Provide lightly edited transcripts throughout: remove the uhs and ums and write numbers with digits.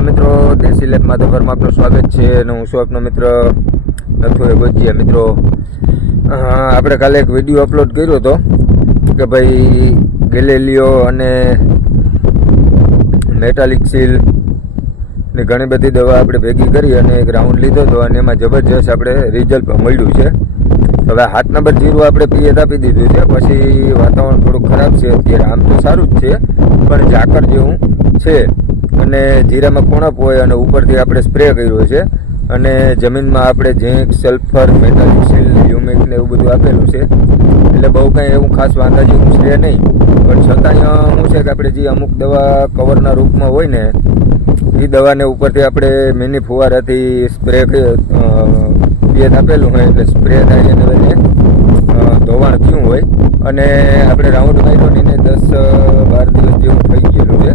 હાલો મિત્રો, દેશી લેબ માધવરમાં આપનું સ્વાગત છે અને હું છું આપનો મિત્ર નથુભાઈ ગોજિયા. મિત્રો આપણે કાલે એક વિડીયો અપલોડ કર્યો હતો કે ભાઈ ગેલેલિયો અને મેટાલિક સીલ ની ઘણી બધી દવા આપણે ભેગી કરી અને એક રાઉન્ડ લીધો હતો અને એમાં જબરજસ્ત આપણે રિઝલ્ટ મળ્યું છે. હવે 7 નંબર જીરું આપણે પિયત આપી દીધું છે. પછી વાતાવરણ થોડું ખરાબ છે અત્યારે, આમ તો સારું જ છે પણ ઝાકર જેવું છે અને જીરામાં કોણપ હોય અને ઉપરથી આપણે સ્પ્રે કર્યો છે અને જમીનમાં આપણે ઝીંક, સલ્ફર, મેટાલિક સીલ, હ્યુમિક ને એવું બધું આપેલું છે. એટલે બહુ કાંઈ એવું ખાસ વાંધા જેવું છે નહીં, પણ છતાંય શું છે કે આપણે જે અમુક દવા કવરના રૂપમાં હોય ને એ દવાને ઉપરથી આપણે મિની ફુવારાથી સ્પ્રે પિયત આપેલું હોય એટલે સ્પ્રે થાય એને બદલે ધોવાણ થયું હોય અને આપણે રાઉન્ડ માર્યો ને 10-12 દિવસ જેવું થઈ ગયેલું છે.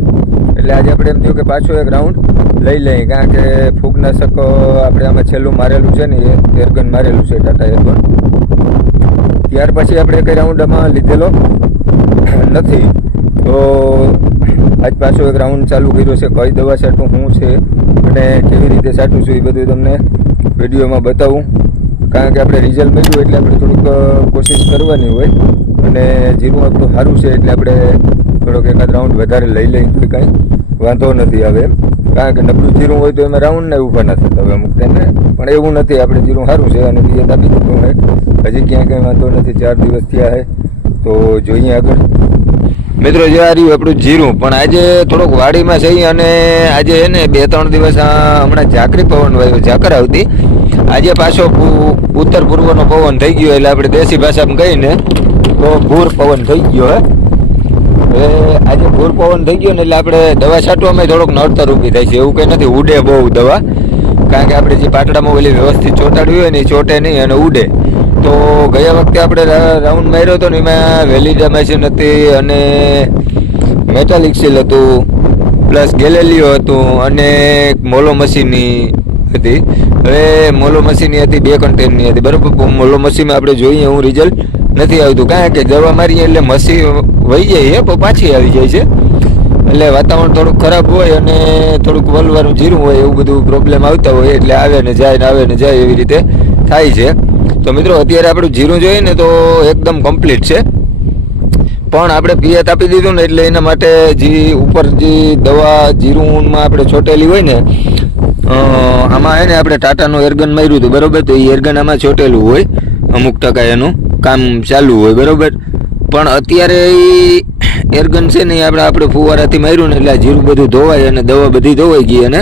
એટલે આજે આપણે એમ થયું કે પાછો એક રાઉન્ડ લઈ લઈએ, કારણ કે ફૂગનાશક આપણે આમાં છેલ્લું મારેલું છે ને એ એર્ગન મારેલું છે, ટાટા એર્ગન. ત્યાર પછી આપણે કંઈ રાઉન્ડમાં લીધેલો નથી, તો આજ પાછો એક રાઉન્ડ ચાલુ કર્યો છે. કઈ દવા છાંટું શું છે અને કેવી રીતે છાંટું છું એ બધું તમને વિડીયોમાં બતાવું, કારણ કે આપણે રિઝલ્ટ મળ્યું એટલે આપણે થોડુંક કોશિશ કરવાની હોય અને જીરું આપણું સારું છે એટલે આપણે થોડોક એકાદ રાઉન્ડ વધારે લઈ લઈએ તો કાંઈ વાંધો નથી આવે એમ. કારણ કે નબળું જીરું હોય તો એમાં રાઉન્ડને ઊભા ના થતા હોય અમુક તેને, પણ એવું નથી. આપણે જીરું સારું છે અને પિયત આપી દીધું હોય, હજી ક્યાંય કંઈ વાંધો નથી. 4 દિવસ થયા છે તો જોઈએ આગળ. મિત્રો જે આ રહ્યું આપણું જીરું, પણ આજે થોડોક વાડીમાં છે અને આજે છે ને 2-3 દિવસ હમણાં ઝાકરી પવન વાયો, ઝાકર આવતી. આજે પાછો ઉત્તર પૂર્વનો પવન થઈ ગયો એટલે આપણે દેશી ભાષામાં કહીને તો ભૂર પવન થઈ ગયો હે. હવે આજે ભૂર પવન થઈ ગયો ને એટલે આપણે દવા છાંટવામાં થોડોક નડતર ઊભી થાય છે. એવું કંઈ નથી, ઉડે બહુ દવા, કારણ કે આપણે જે પાટડામાં ઓલી વ્યવસ્થિત ચોંટાડવી હોય ને એ ચોંટે નહીં અને ઉડે. તો ગયા વખતે આપણે રાઉન્ડ માર્યો હતો ને એમાં વેલિડામાઇસિન હતી અને મેટાલિક સીલ હતું, પ્લસ ગેલેલિયો હતું અને મોલોમસીની હતી. હવે મોલોમસીની હતી 2 કન્ટેનની હતી, બરાબર. મોલોમસીમાં આપણે જોઈએ એવું રિઝલ્ટ નથી આવતું, કારણ કે દવા મારીએ એટલે મસી વહી જાય પણ પાછી આવી જાય છે. એટલે વાતાવરણ થોડુંક ખરાબ હોય અને થોડુંક વલવાનું જીરું હોય એવું બધું પ્રોબ્લેમ આવતા હોય એટલે આવે ને જાય ને આવે ને જાય એવી રીતે થાય છે. તો મિત્રો અત્યારે આપણું જીરું જોઈએ ને તો એકદમ કમ્પ્લીટ છે, પણ આપણે પિયત આપી દીધું ને એટલે એના માટે જે ઉપર જે દવા જીરુંમાં આપણે છોટેલી હોય ને આમાં હે ને આપણે ટાટાનું એર્ગન માર્યું હતું, બરાબર. તો એ એર્ગન આમાં છોટેલું હોય, અમુક ટકા એનું કામ ચાલુ હોય, બરાબર. પણ અત્યારે એ એર્ગન છે ને આપણે ફુવારાથી માર્યું ને એટલે જીરું બધું ધોવાય અને દવા બધી ધોવાઈ ગઈ અને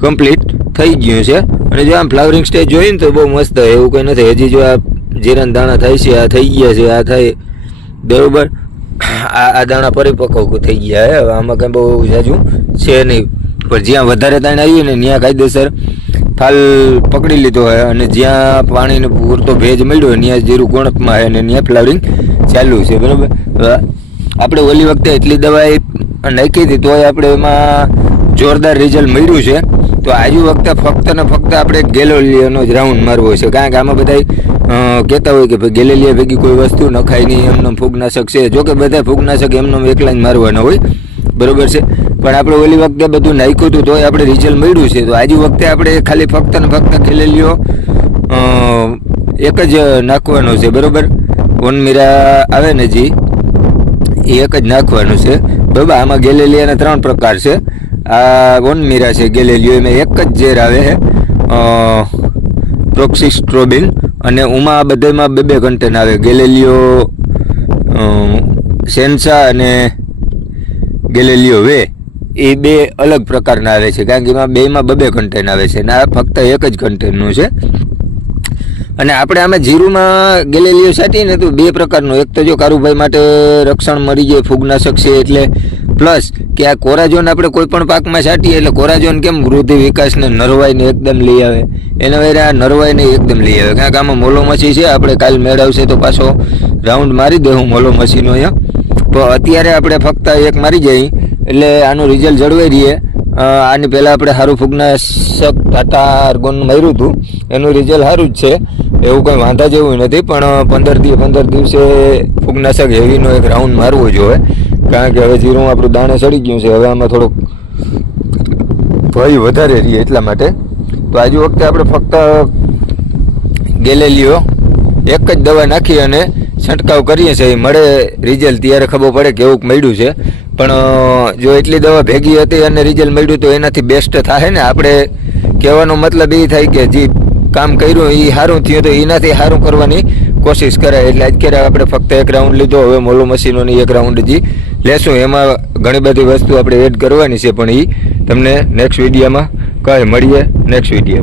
કમ્પ્લીટ થઈ ગયું છે. અને જો આમ ફ્લાવરિંગ સ્ટેજ જોઈએ ને તો બહુ મસ્ત, એવું કંઈ નથી. હજી જો આ જીરાના દાણા થાય છે, આ થઈ ગયા છે, આ થાય, બરાબર. આ દાણા પરિપક્વ થઈ ગયા હે. હવે આમાં કંઈ બહુ જાજુ છે નહીં, પણ જ્યાં વધારે દાણા આવ્યું ને ત્યાં કાયદેસર ફાલ પકડી લીધો હોય અને જ્યાં પાણીને પૂરતો ભેજ મળ્યો હોય ત્યાં જીરું કોણપમાં છે અને ત્યાં ફ્લાવરિંગ ચાલુ છે, બરાબર. આપણે ઓલી વખતે એટલી દવા નાખી હતી તોય આપણે એમાં જોરદાર રિઝલ્ટ મળ્યું છે. તો આજુ વખતે ફક્ત ને ફક્ત આપણે ગેલેલિયાનો જ રાઉન્ડ મારવો છે, કારણ કે આમાં બધા કહેતા હોય કે ભાઈ ગેલેલિયા ભેગી કોઈ વસ્તુ નખાય નહીં, એમનો ફૂગનાશક છે. જોકે બધા ફૂગનાશક એમનો એકલા જ મારવાના હોય, બરાબર છે. પણ આપણે ઓલી વખતે બધું નાખ્યું હતું તોય આપણે રિઝલ્ટ મળ્યું છે. તો આજુ વખતે આપણે ખાલી ફક્ત ને ફક્ત ગેલેલિયો એક જ નાખવાનો છે, બરાબર. વનમીરા આવે ને જે એ એક જ નાખવાનું છે, બરાબર. આમાં ગેલેલિયાના 3 પ્રકાર છે. આ વનમીરા છે ગેલેલિયો, એમાં એક જ ઝેર આવે છે પ્રોક્સિસ્ટ્રોબિન, અને ઉમાં બધામાં 2 કન્ટેન આવે. ગેલેલિયો સેન્સા અને ગેલેલિયો વે, એ 2 અલગ પ્રકારના આવે છે, કારણ કે એમાં 2માં 2 કન્ટેન આવે છે અને આ ફક્ત એક જ કન્ટેનનું છે. અને આપણે આમાં જીરુમાં ગેલેલિયો છાંટીએ ને તો 2 પ્રકારનું, એક તો જો કારુભાઈ માટે રક્ષણ મળી જાય, ફૂગનાશક છે એટલે, પ્લસ કે આ કોરાજોન આપણે કોઈ પણ પાકમાં છાંટીએ એટલે કોરાજોન કેમ વૃદ્ધિ વિકાસને નરવાઈને એકદમ લઈ આવે, એના વગેરે આ નરવાઈને એકદમ લઈ આવે. કારણ કે આમાં મોલોમસી છે, આપણે કાલ મેળવશે તો પાછો રાઉન્ડ મારી દેવું મોલોમસીનો અહીંયા. તો અત્યારે આપણે ફક્ત એક મારી જઈએ એટલે આનું રિઝલ્ટ જળવાઈ રહીએ. આની પહેલાં આપણે સારું ફૂગનાશક ટાટા આર્ગોન માર્યું હતું, એનું રિઝલ્ટ સારું જ છે, એવું કંઈ વાંધા જેવું નથી. પણ 15 દિવસે ફૂગનાશક હેવીનો એક રાઉન્ડ મારવો જોઈએ, કારણ કે હવે જીરું આપણું દાણે સડી ગયું છે. હવે આમાં થોડુંક ભય વધારે રહીએ એટલા માટે. તો આજે વખતે આપણે ફક્ત ગેલેલિયો એક જ દવા નાખી અને છંટકાવ કરીએ છીએ. મળે રિઝલ્ટ ત્યારે ખબર પડે કેવું મળ્યું છે. પણ જો એટલી દવા ભેગી હતી અને રિઝલ્ટ મળ્યું તો એનાથી બેસ્ટ થાય ને. આપણે કહેવાનો મતલબ એ થાય કે જે કામ કર્યું એ સારું થયું તો એનાથી સારું કરવાની કોશિશ કરાય. એટલે અત્યારે આપણે ફક્ત એક રાઉન્ડ લીધો, હવે મોલો મશીનોની એક રાઉન્ડ હજી લેશું. એમાં ઘણી બધી વસ્તુ આપણે એડ કરવાની છે, પણ એ તમને નેક્સ્ટ વિડીયોમાં મળીએ નેક્સ્ટ વિડીયો.